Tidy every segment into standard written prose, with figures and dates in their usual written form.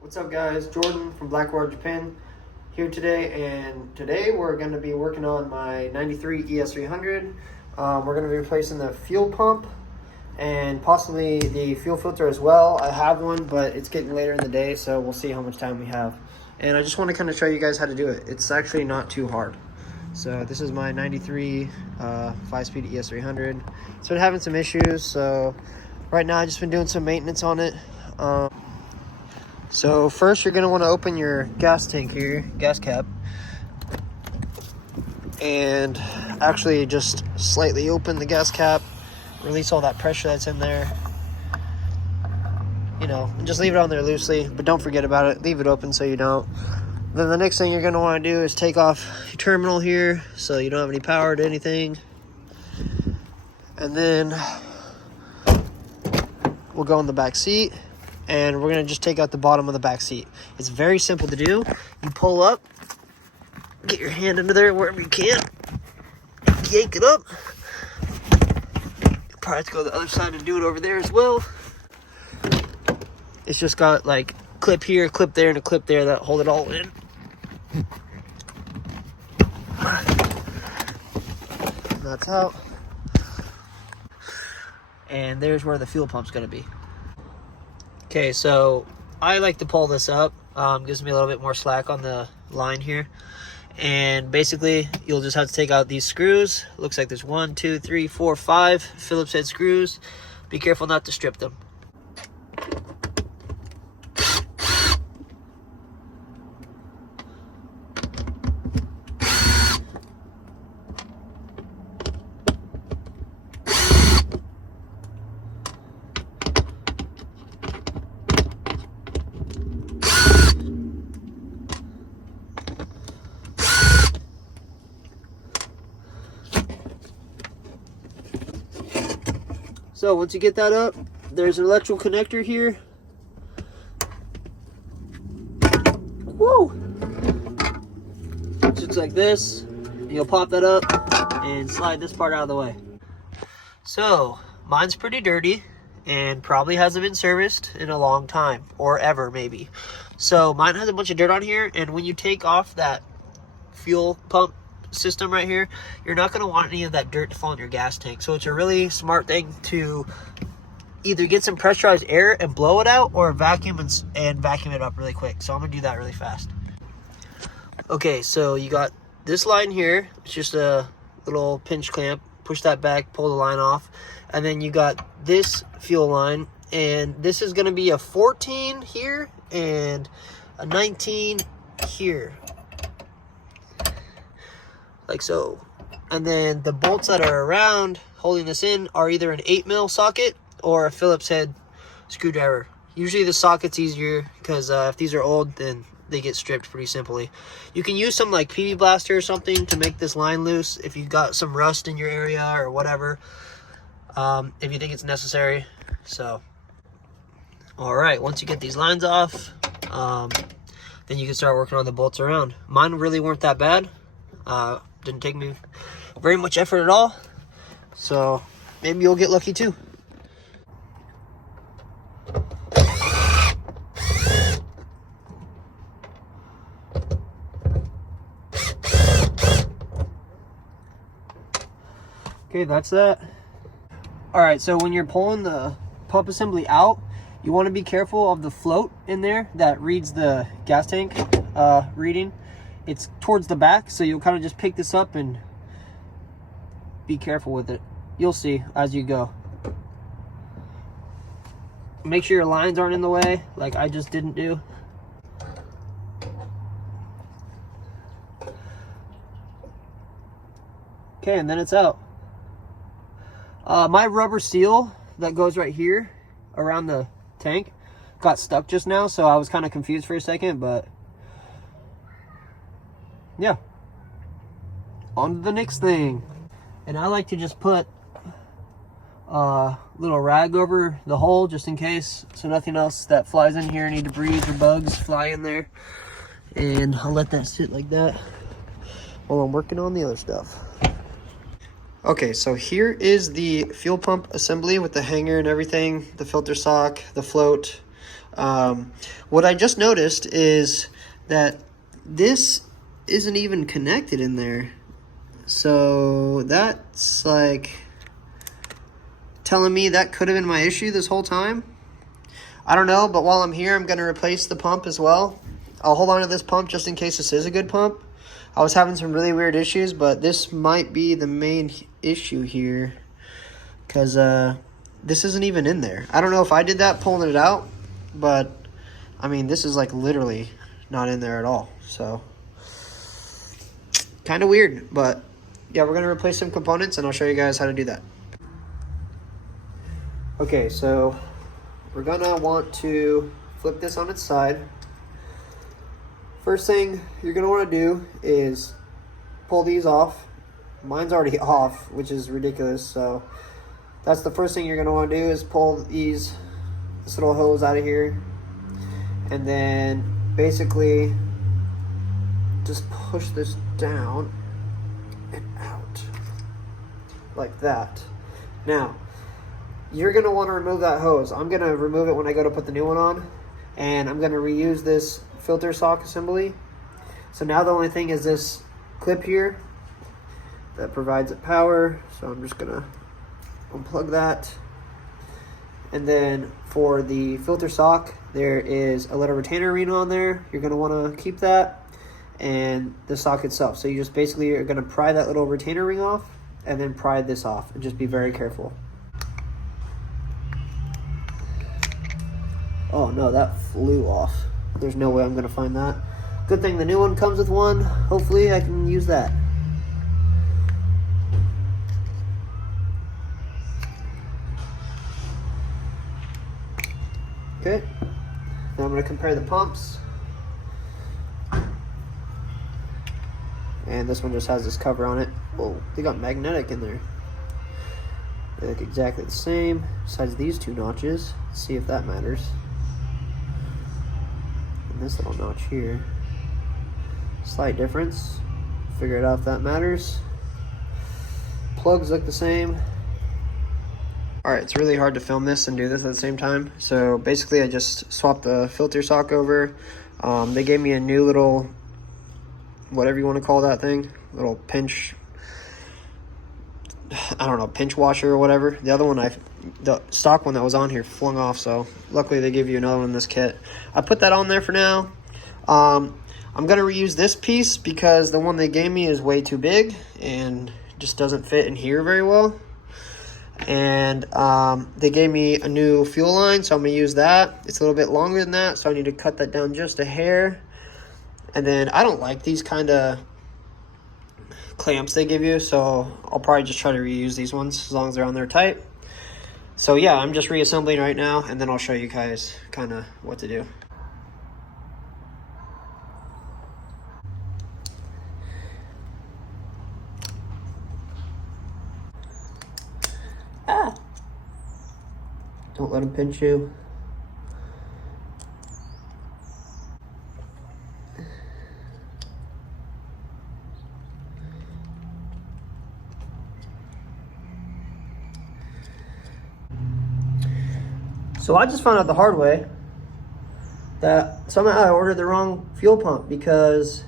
What's up guys, Jordan from Blackwater, Japan here today, and today we're going to be working on my 93 ES300. We're going to be replacing the fuel pump and possibly the fuel filter as well. I have one, but it's getting later in the day, so we'll see how much time we have. And I just want to kind of show you guys how to do it. It's actually not too hard. So this is my 93 5-speed ES300. It's been having some issues, so right now I've just been doing some maintenance on it. So first you're going to want to open your gas tank here, gas cap, and actually just slightly open the gas cap, release all that pressure that's in there, and just leave it on there loosely, but don't forget about it, leave it open so you don't. Then the next thing you're going to want to do is take off your terminal here so you don't have any power to anything, and then we'll go in the back seat. And we're going to just take out the bottom of the back seat. It's very simple to do. You pull up, get your hand under there wherever you can, yank it up. You probably have to go to the other side and do it over there as well. It's just got like clip here, clip there, and a clip there that hold it all in. And that's out. And there's where the fuel pump's going to be. Okay, so I like to pull this up. Gives me a little bit more slack on the line here. And basically, you'll just have to take out these screws. Looks like there's 1, 2, 3, 4, 5 Phillips head screws. Be careful not to strip them. So once you get that up, there's an electrical connector here. Woo! It looks like this. You'll pop that up and slide this part out of the way. So mine's pretty dirty and probably hasn't been serviced in a long time, or ever maybe. So mine has a bunch of dirt on here, and when you take off that fuel pump system right here, you're not going to want any of that dirt to fall in your gas tank. So it's a really smart thing to either get some pressurized air and blow it out, or vacuum and vacuum it up really quick. So I'm going to do that really fast. Okay, so you got this line here. It's just a little pinch clamp. Push that back, pull the line off. And then you got this fuel line, and this is going to be a 14 here and a 19 here. Like so. And then the bolts that are around holding this in are either an 8mm socket or a Phillips head screwdriver. Usually the socket's easier because if these are old, then they get stripped pretty simply. You can use some like PV blaster or something to make this line loose if you've got some rust in your area or whatever, if you think it's necessary. So alright, once you get these lines off, then you can start working on the bolts around. Mine really weren't that bad. Didn't take me very much effort at all, so maybe you'll get lucky too. Okay, that's that. Alright, so when you're pulling the pump assembly out, you want to be careful of the float in there that reads the gas tank reading. It's towards the back, so you'll kind of just pick this up and be careful with it. You'll see as you go. Make sure your lines aren't in the way, like I just didn't do. Okay, and then it's out. My rubber seal that goes right here around the tank got stuck just now, so I was kind of confused for a second, but yeah, on to the next thing. And I like to just put a little rag over the hole just in case, so nothing else that flies in here, any debris or bugs fly in there. And I'll let that sit like that while I'm working on the other stuff. Okay, so here is the fuel pump assembly with the hanger and everything, the filter sock, the float, What I just noticed is that this isn't even connected in there. So that's like telling me that could have been my issue this whole time. I don't know, but while I'm here, I'm going to replace the pump as well. I'll hold on to this pump just in case this is a good pump. I was having some really weird issues, but this might be the main issue here, because this isn't even in there. I don't know if I did that pulling it out, but I mean, this is like literally not in there at all. So kind of weird, but yeah, we're going to replace some components and I'll show you guys how to do that. Okay, so we're going to want to flip this on its side. First thing you're going to want to do is pull these off. Mine's already off, which is ridiculous. So that's the first thing you're going to want to do is pull this little hose out of here. And then basically just push this down and out like that. Now, you're going to want to remove that hose. I'm going to remove it when I go to put the new one on. And I'm going to reuse this filter sock assembly. So now the only thing is this clip here that provides it power. So I'm just going to unplug that. And then for the filter sock, there is a little retainer ring on there. You're going to want to keep that, and the sock itself. So you just basically are going to pry that little retainer ring off and then pry this off, and just be very careful. Oh no, that flew off. There's no way I'm going to find that. Good thing the new one comes with one. Hopefully I can use that. Okay. Now I'm going to compare the pumps. And this one just has this cover on it. Whoa, they got magnetic in there. They look exactly the same, besides these two notches. Let's see if that matters. This little notch here, slight difference. Figure it out if that matters. Plugs look the same. All right, it's really hard to film this and do this at the same time. So basically I just swapped the filter sock over. They gave me a new little, whatever you want to call that thing, little pinch, I don't know, pinch washer or whatever. The other one, the stock one that was on here flung off, so luckily they give you another one in this kit. I put that on there for now. I'm going to reuse this piece because the one they gave me is way too big and just doesn't fit in here very well. And they gave me a new fuel line, so I'm going to use that. It's a little bit longer than that, so I need to cut that down just a hair. And then I don't like these kind of clamps they give you, so I'll probably just try to reuse these ones as long as they're on there tight. So yeah, I'm just reassembling right now, and then I'll show you guys kind of what to do. Ah! Don't let them pinch you. So I just found out the hard way that somehow I ordered the wrong fuel pump, because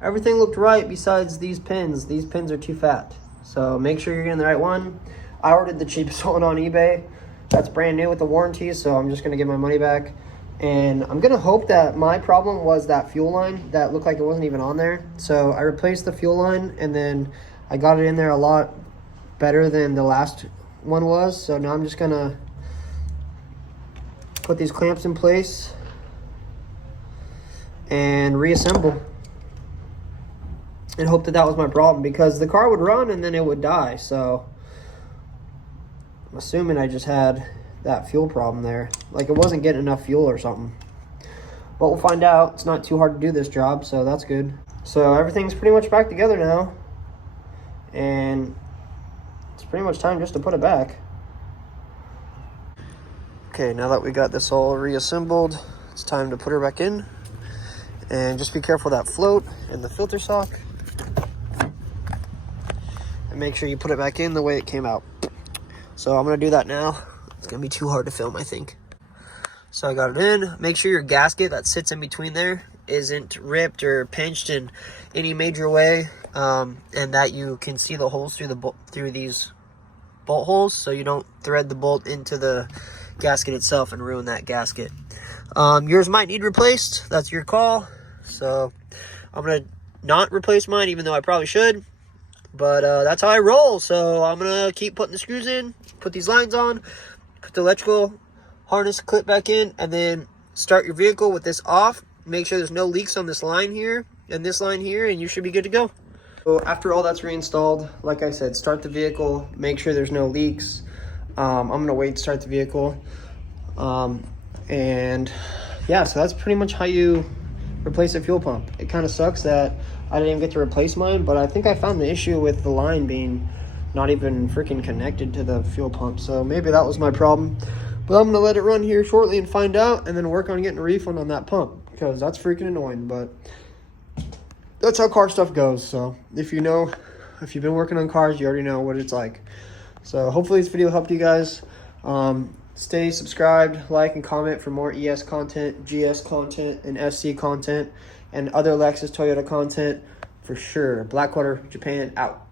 everything looked right besides these pins. These pins are too fat. So make sure you're getting the right one. I ordered the cheapest one on eBay. That's brand new with the warranty, so I'm just gonna get my money back. And I'm gonna hope that my problem was that fuel line that looked like it wasn't even on there. So I replaced the fuel line, and then I got it in there a lot better than the last one was. So now I'm just gonna put these clamps in place and reassemble and hope that that was my problem, because the car would run and then it would die. So I'm assuming I just had that fuel problem there, like it wasn't getting enough fuel or something. But we'll find out. It's not too hard to do this job, so that's good. So everything's pretty much back together now, and it's pretty much time just to put it back. Okay, now that we got this all reassembled, it's time to put her back in. And just be careful of that float and the filter sock. And make sure you put it back in the way it came out. So I'm gonna do that now. It's gonna be too hard to film, I think. So I got it in. Make sure your gasket that sits in between there isn't ripped or pinched in any major way, and that you can see the holes through these bolt holes, so you don't thread the bolt into the gasket itself and ruin that gasket. Yours might need replaced. That's your call. So I'm gonna not replace mine, even though I probably should, but that's how I roll. So I'm gonna keep putting the screws in, put these lines on, put the electrical harness clip back in, and then start your vehicle with this off. Make sure there's no leaks on this line here and this line here, and you should be good to go. So after all that's reinstalled, like I said, start the vehicle, make sure there's no leaks. I'm gonna wait to start the vehicle. And yeah, so that's pretty much how you replace a fuel pump. It kind of sucks that I didn't even get to replace mine, but I think I found the issue with the line being not even freaking connected to the fuel pump. So maybe that was my problem. But I'm gonna let it run here shortly and find out, and then work on getting a refund on that pump, because that's freaking annoying. But that's how car stuff goes. So if you've been working on cars, you already know what it's like. So hopefully this video helped you guys. Stay subscribed, like, and comment for more ES content, GS content, and SC content, and other Lexus Toyota content for sure. Blackwater Japan out.